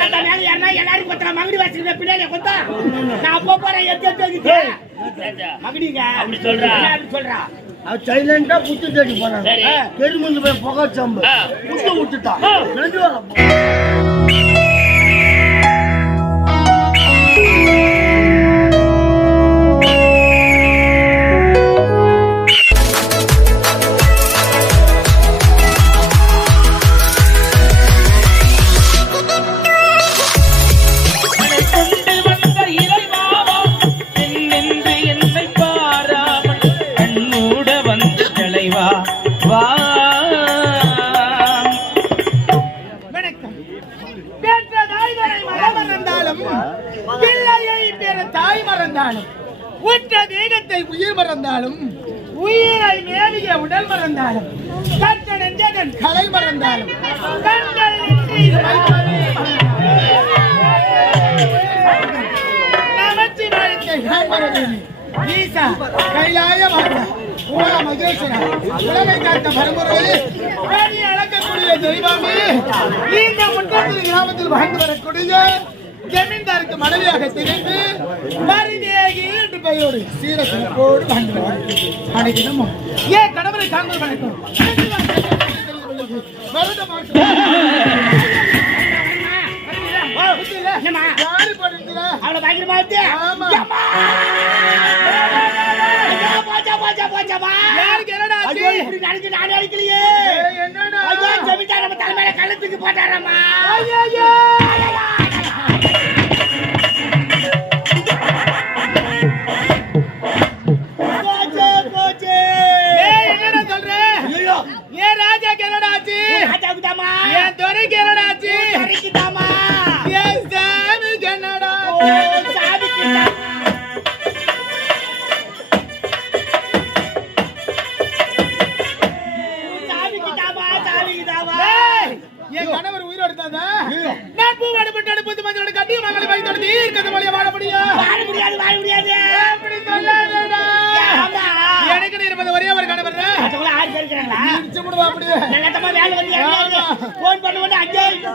பக்கத்துல மேல எல்லாரும் கொத்தா மகுடி வச்சிருந்த பின்னாடி கொத்தா. நான் அப்போ போறேன் எடுத்து வைக்கிட்டு மகுடிங்க. அப்படி சொல்றா? அப்படி சொல்றா? அவன் சைலண்டா புத்து தேடி போனான் சரி. தெரு முந்து போய் புகை சம்பு. புத்து விட்டுட்டான் ஈசா, கைலாய மாதா, உலக மகேஸ்வரா, உலகை காத்த பரம்பொருளே, பெரிய அளக்கக்கூடிய தெய்வமே, இந்த முற்றத்தில் கிராமத்தில் வாழ்ந்து வரக்கூடிய ஜமீன்தாருக்கு மனைவியாக திகழ்ந்து மருதேகி என்று பெயரோடு சீரசிறப்போடு வாழ்ந்து. அனைத்தினமும் ஏன் கணவரை தாங்கள் வணக்கம். வருட போடுறீங்களா அவளை பயங்கரமா இப்படி நடந்து நானே அடிக்கலையே. ஐயோ, ஜமீன்தார் நம்ம தலைமையில கல்லை தூக்கி போட்டாரம்மா.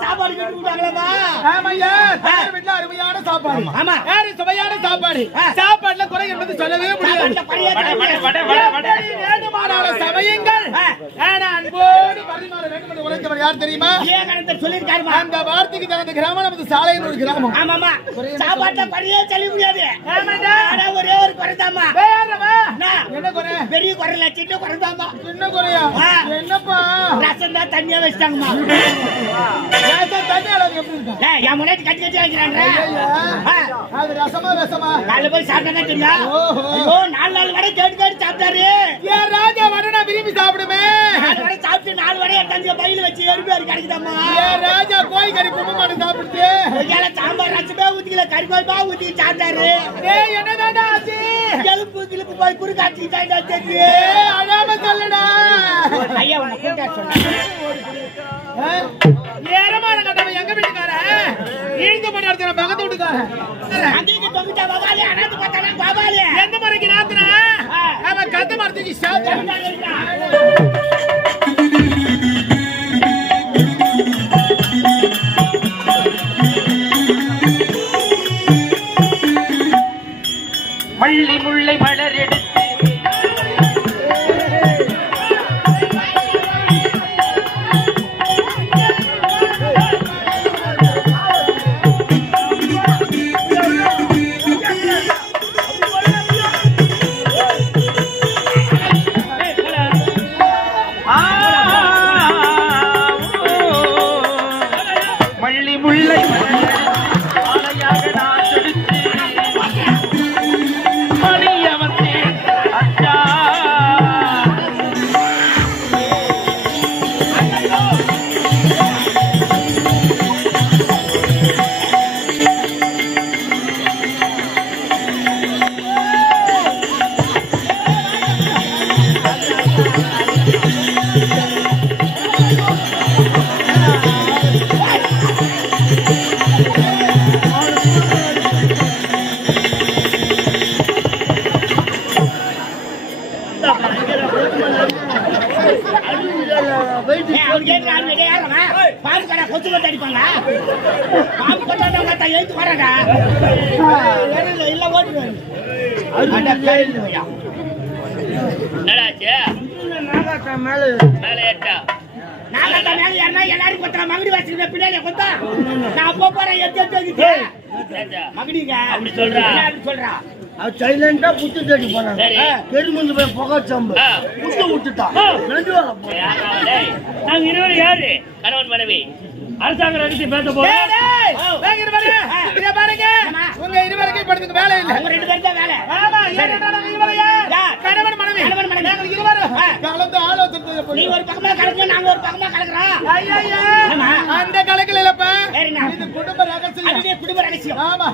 சாப்பாடு கட்டி விட்டாங்களாம்மா ஆமாய்யா, தாயார் வீட்டுல அருமையான சாப்பாடு. ஆமா. யாரு சுவையான சாப்பாடு. சாப்பாடுல குறை என்பது சொல்லவே முடியாது. சாப்பாட்டுல குறையே வடை, வடை, வடை, கிடையாது. வடை, வடை. எப்படி வேண்டுமானாலும் சமையுங்கள். ஆனா அன்போடு பரிமாற வேண்டும் என்று உரைத்தவர் யார் தெரியுமா? விவேகானந்தர் சொல்லியிருக்காருமா. அந்த வார்த்தைக்கு தகுந்த கிராமம் நமது சாலையின் ஒரு கிராமம். ஆமாமா சாப்பாட்டுல குறையே சொல்ல முடியாது. ஆனா ஒரே ஒரு யாரவா? என்ன? குறை? பெரிய குறையில சின்ன குறைதாம்மா. என்ன குறையா. என்னப்பா? ரசம் தான் தண்ணியா வச்சிட்டாங்கம்மா ரசம் தண்ணி அளவு எப்படி இருக்கா ஏய், என் முன்னாடி கட்டி கட்டி அது ரசமா ரசமா. காலைல போய் சாப்பிட்டா தெரியும்? ஓஹோ. ஐயோ நாலு நாலு வடை தேடி தேடி சாப்பிட்டாரு. ஏன் ராஜா வடனா விரும்பி சாப்பிடுமே. நாலு வடை சாப்பிட்டு நாலு வடை எடுத்தாந்து பையில வச்சு எறும்பேறு கிடைக்குதாம்மா ஏன் ராஜா கோய் கறி கும்ப சாப்பிடுச்சு. கொய்யால சாம்பார் ரசமே ஊத்திக்கல கறி குழம்பா ஊத்தி சாப்பிட்டாரு. ஏய் என்னதாடா ஆச்சு? எலும்பு கிளுப்பு போய் குறு காட்சி தெரிஞ்சு ஏய் அழாம சொல்லுடா. ஐயா உன்னை கூப்பிட்டா சொன்னாங்க ஏறமான கட்டவன் எங்க வீட்டுக்காரன் இழுந்து பண்ணி பக்கத்து வீட்டுக்காரன் எந்த முறைக்கு நாத்துனா அவன் கத்து மரத்துக்கு சாப்பிட்டான் போறவங்க கடை கொத்து கொட்டு அடிப்பாங்க. பாம்பு கொட்டாதவங்க தான் எழுத்து வரடா இல்ல ஓட்டுவேன் எல்லாரும் கொத்தா மகடி வாசிக்கிற பின்னாடி கொத்தா. நான் அப்போ போறேன் எத்து எத்து மகடிங்க. அப்படி சொல்றா? அப்படி சொல்றா? அவன் சைலண்டா புத்தி தேடி போனான் சரி. கெடு முந்து போய் புகை சம்பு. புத்த விட்டுட்டான் போ யாரா டேய்? நாங்க இருவரும் யாரு? கணவன் மனைவி. அரசாங்க ரகசியம் பேச போறோம். பாருங்க. உங்க இருவருக்கும் இப்ப வேலை இல்ல. ரெண்டு வேலை? கணவன் மனைவி. கணவன் கலந்து ஆலோசனை நீ. ஒரு பக்கமா கலக்குற நாங்க ஒரு பக்கமா கலக்குறோம். அந்த கணக்குல இல்லப்பா. இது குடும்ப ரகசியம். குடும்ப ரகசியம் ஆமா.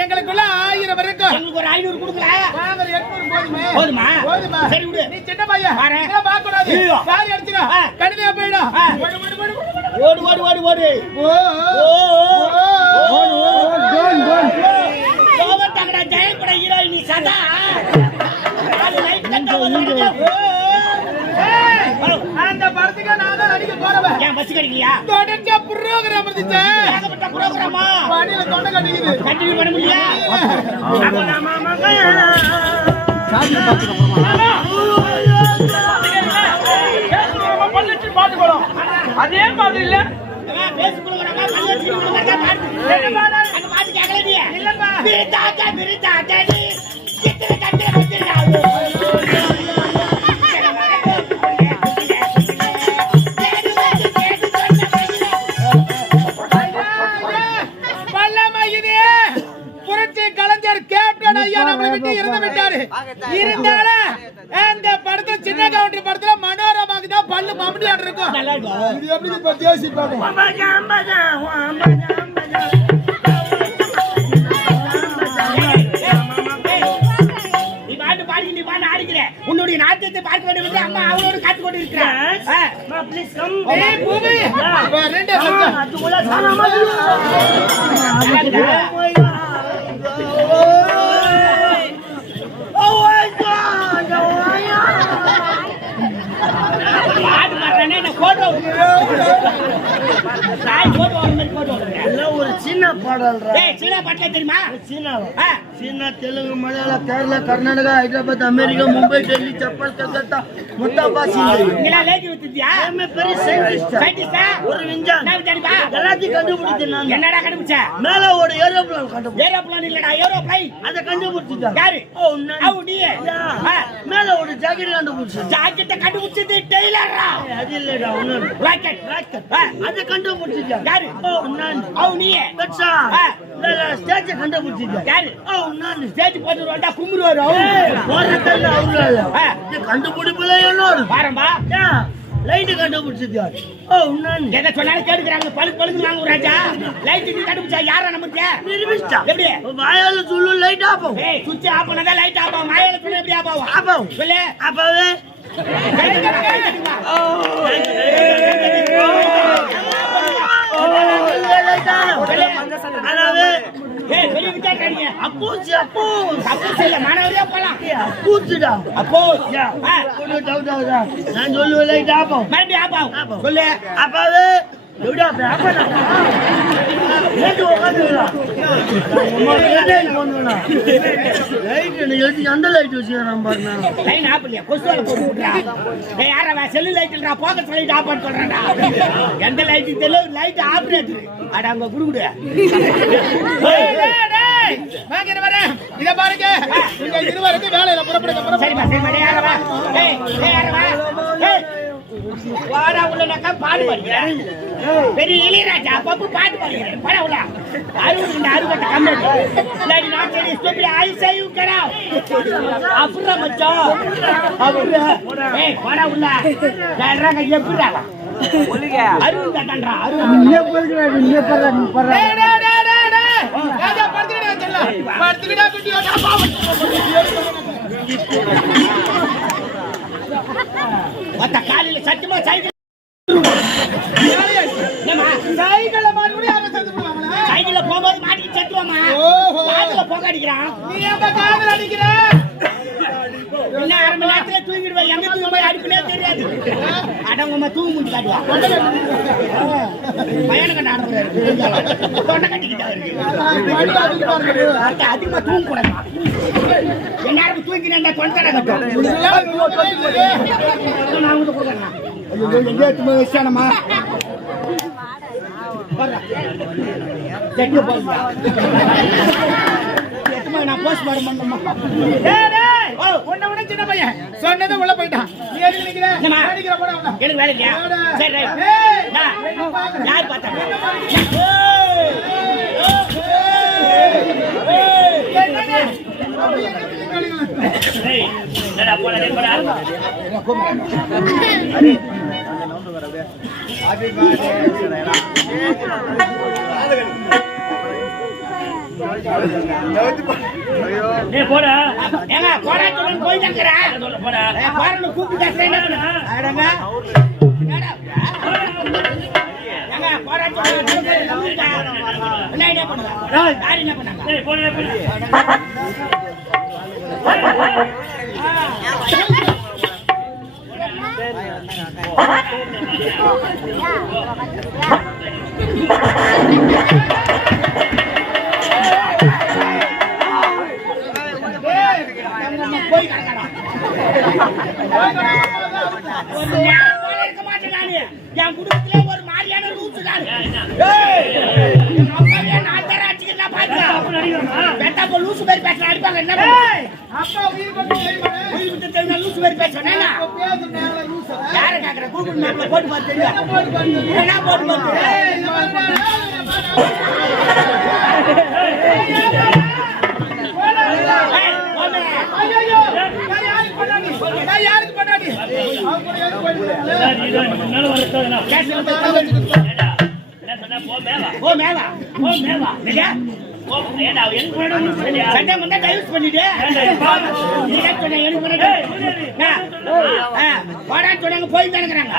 எங்களுக்குள்ள ஆயிரம் வரைக்கும் எங்களுக்கு ஒரு ஐநூறு கொடுக்கல வாங்குற எட்நூறு போதுமே. போதுமா? போதுமா? சரி, விடு. நீ சின்ன பையன். இதெல்லாம் பார்க்கக்கூடாது. ஐயோ. காலி அடிச்சிடும். கடுமையா போயிடும். ஓடு, ஓடு, ஓடு, ஓடு, ஓ, ஓ, ஓ. கோவத்தாங்கடா ஜெயப்பட ஹீரோயின் நீ சதா அது லைட் கட்ட வந்து ஏய், அந்த படத்துக்கு நான் தான் நடிக்க போறவன் ஏன் பஸ் கிடைக்கலையா தொடர்ச்சியா புரோகிராம் இருந்துச்சு. ஏகப்பட்ட ப்ரோக்ராமா வண்டியில தொண்டை கட்டிக்குது. கண்டினியூ பண்ண முடியல? அப்ப நாம அதே மாதிரி இல்ல. பேசி கொடுக்குறமா பல்ல வச்சு கொடுக்குறதா பாட்டு அந்த பாட்டு கேட்கல நீ? இல்லப்பா பிரித்தாச்சா பிரித்தாச்சா நீ. எத்தனை கட்டை வல்லமையிலே நம்மளை விட்டு இறந்து விட்டாரு இருந்தாலும் அந்த படத்துல சின்ன கவுண்டர் படத்துல மனோரமாக்கு தான் பல்லு மம்முடியாட்டு இருக்கும் இது எப்படி இப்ப யோசிப்பாங்க நீ பாட்டு பாடி நீ பாட்டு ஆடிக்கிற உன்னுடைய நாட்டியத்தை பார்க்க வேண்டும் என்று அம்மா அவளோடு காத்து கொண்டு இருக்கிறார் ஏய் பூமி இப்ப ரெண்டு லட்சம். பாட்டு பாடுறானே நான் போட்டோ நாய் போட்டோ வர மாதிரி போட்டோ எல்லாம் ஒரு சீனா தெரியுமா? சீனாவா? ஆ, சீனா தெலுங்கு மலையாள கேரளா கர்நாடகா ஹைதராபாத் அமெரிக்கா மும்பை டெல்லி ஜப்பான் கல்கத்தா சீனா. சயின்டிஸ்டா ஒரு விஞ்ஞான். எல்லாத்தையும் கண்டுபிடிச்சேன் நான். என்னடா கண்டுபிடிச்ச? மேல ஒரு ஏரோப்ளான் கண்டுபிடிச்சேன் ஏரோப்ளான் இல்லடா ஏரோப்ளைன். அதை கண்டுபிடிச்சிட்டாங்க. யாரு? ஓ நான் நீ. மேல ஒரு ஜாக்கெட் கண்டுபிடிச்சேன். ஜாக்கெட்டை கண்டுபிடிச்சது டெய்லரா அது இல்லடா ஒண்ணு ராக்கெட் ராக்கெட் ஆ, அதை கண்டுபிடிச்சிட்டாங்க. யாரு? ஓ நான் அவ நீ பெட்சா ஆ. ஸ்டேஜ் கண்டுபிடிச்சிட்டாங்க யாரு? ஓ நான் ஸ்டேஜ் போட்டு வந்தா கும்பிடுவாரு அவரு. போறதல்ல அவரு. இது கண்டுபிடிப்புல பாரம்பா. ஓ நான் எதை சொன்னாலும் கேட்டுக்கிறாங்க. பழுக்கு பழுக்கு வாங்க ராஜா. லைட் நீ கண்டுபிடிச்சா யாரா நமக்கு நிரூபிச்சிட்டா? எப்படி? வாயால சொல்லு லைட் ஏய் சுவிட்ச் ஆஃப் பண்ணாதான் லைட் ஆஃப் ஆகும். மாயால சொன்னா எப்படி ஆகும்? ஆகும். சொல்லு. அப்பவே அப்பூச்சி அப்பூஸ் அப்போ. இல்ல மாணவரியா போலாம். அப்பூச்சிடா. அப்போ யா ஆ, ஒரு டவுட் ஆகுதா நான் சொல்லுவேன் லைட் ஆகும் மறுபடியும் ஆஃப் ஆகும் சொல்லு. அப்பாவே எப்படியா அப்பா நேற்று உட்காந்துக்கலாம் அந்த லைட் வச்சுக்கிறேன் பாருங்க லைன் ஆஃப் இல்லையா? கொசுவால போட்டு விட்றா யாரா செல்லு லைட் இல்லடா. போக்கஸ் லைட் ஆஃப் பண்ண சொல்றேன்டா. எந்த லைட் தெரியல. லைட் ஆபரேட்டர் அட அங்க குடுகுடு. டேய், டேய், டேய். வாங்க இங்க வரேன். இத பாருங்க. நீங்க இருவருக்கும் வேலையில புறப்படுங்க. சரிம்மா சரிம்மா டேய் யாரவா ஏய் டேய் யாரவா ஏய். வாடா உள்ள நக்கா பாடு பாடுகிறேன் பெரிய இளையராஜா அப்பப்போ பாட்டு பாடுகிறேன் பட உள்ள. அறுபது இந்த அறுபட்ட கம்மியாச்சு இல்லாடி நான் சரி ஸ்டெப்லி I say you get out அப்புறம் மச்சான். அப்புறம். ஏய் பட உள்ள. சொல்றாங்க எப்படிடா அறுபது தாண்டா அறுபது. டேய், டேய், டேய், டேய், டேய். படுத்துக்கிட்டா செல்லம். படுத்துக்கிட்டா குட்டி ஓட்டா, பாவம். மத்த காலையில சத்தியமா சைக்கிள் சைக்கிள்ல மறுபடியும் அவன் செத்து போவாங்களா? சைக்கிள்ல போகும்போது மாட்டிட்டு செத்துவாமா. காட்டுல போக அடிக்கிறான் நீ எப்ப காதல் அடிக்கிற? இன்னும் அரை மணி நேரத்துல தூங்கிடுவேன் எங்க தூங்க போய் அடிப்புனே தெரியாது அட நாங்க உங்க தூங்கு முடிச்சு காட்டுவா பையனுக்கு நடக்கிறாரு கட்டிக்கிட்டா அதிகமா தூங்க கூடாது எல்லாரும் தூங்கினா தொண்டை கட்டும் நான் வந்து கொடுக்குறேன் விஷயமா நான் போஸ்ட் மார்டம் டேய், உன்னை விட சின்ன பையன் சொன்னதை உள்ள போயிட்டான் நீ எதுக்கு நிக்கிற போட. எனக்கு வேலை இல்லையா சரி? யார்? அப்படியே போடா. ஏங்க போடா சொல்லு போய் தங்குறேன் சொல்ல, போடா. பாருங்க கூப்பிட்டு பேசுறேன்? அடங்க என்னடா? ஏங்க போடா சொல்லு என்ன ஐடியா பண்ணுங்க யார் என்ன பண்ணாங்க டேய், போடா, போடா. போய் என் குடும்பத்திலே ஒரு மாதிரியான ரூல்ஸ் தான் லூசு பேசுறேன் அடிப்பாங்க என்ன லூசு பேசுறேன் கூகுள் மேப்ல போட்டு பார்த்து தெரியும் போட்டு என்ன போட்டு பார்த்து ஏய், முன்னாடி. ஆ, ஆ, போடான்னு சொன்னாங்க போய் தானுங்கிறாங்க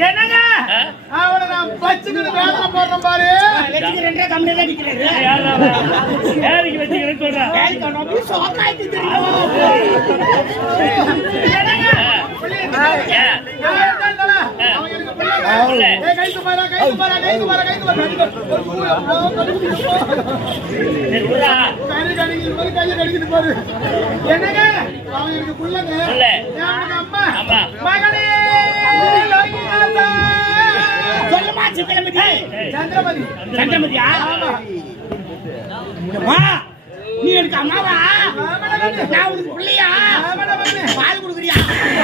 என்னங்க அவனை நான் பச்சுக்கிட்டு வேதனை போடுறேன் பாரு ரெண்டே கம்பெனி தான் நிக்கிறாரு வச்சுக்கிறேன்னு சொல்றேன் வேலைக்கு தெரியும் என்னங்க? சொல்லுமா சித்திரமதி சந்திரமதி சந்திரமதியா நீ எனக்கு அம்மாவா நான் உனக்கு பிள்ளையா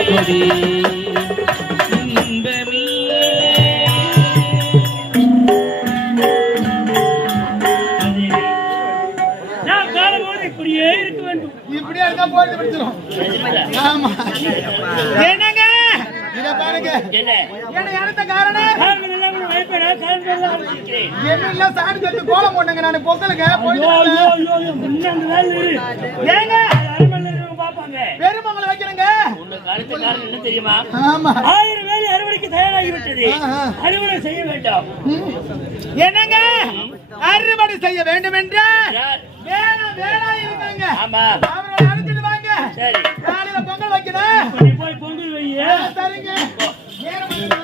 கொடி இன்பமே நான் காலமோடு இப்படியே இருக்க வேண்டும். இப்படியே இருந்தா போட்டு விட்டுரும் ஆமா. என்னங்க? இத பாருங்க. என்ன? காரணம்? காரணம் வைப்பேனா என்ன இல்ல கோலம் போட்டுங்க நான் பொங்கலுக்கு. போயிட்டு. ஏங்க? காரணம் என்ன தெரியுமா ஆமா ஆயிரம் வேலை அறுவடைக்கு தயாராகிவிட்டது. அறுவடை செய்ய வேண்டாம் என்னங்க அறுவடை செய்ய வேண்டும் என்று யார்? வேணா வேணா இருக்காங்க ஆமா வாங்க சரி காலையில பொங்கல் போய் பொங்கல் வை ஆ, சரிங்க நேரம் வந்து-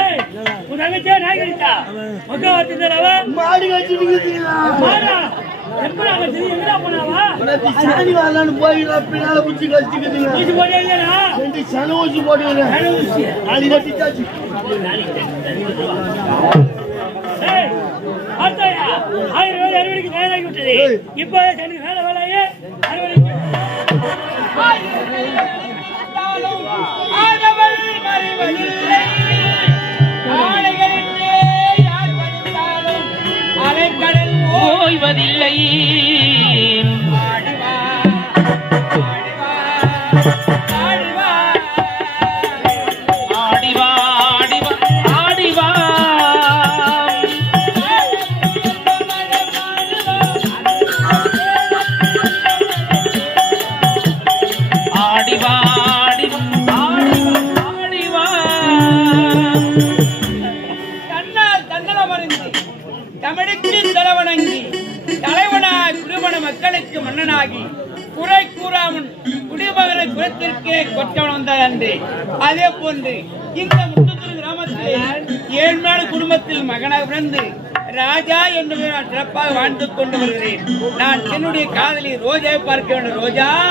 ஏய், குச்சி சன ஊசி ஆயிரம் வேலை அறுவடைக்கு தயாராகி விட்டது இப்போதே சென்று வேலை வேலையே அறுவடைக்கு ஓய்வதில்லை ஆணைகளின்றே குடிமகன குலத்திற்கே வந்தார் அன்று. அதே போன்று இந்த முத்துத்தூர் கிராமத்தில் ஏழ்மையான குடும்பத்தில் மகனாக பிறந்து ராஜா என்று நான் சிறப்பாக வாழ்ந்து கொண்டு வருகிறேன். நான் என்னுடைய காதலி ரோஜாவை பார்க்க வேண்டும். ரோஜா!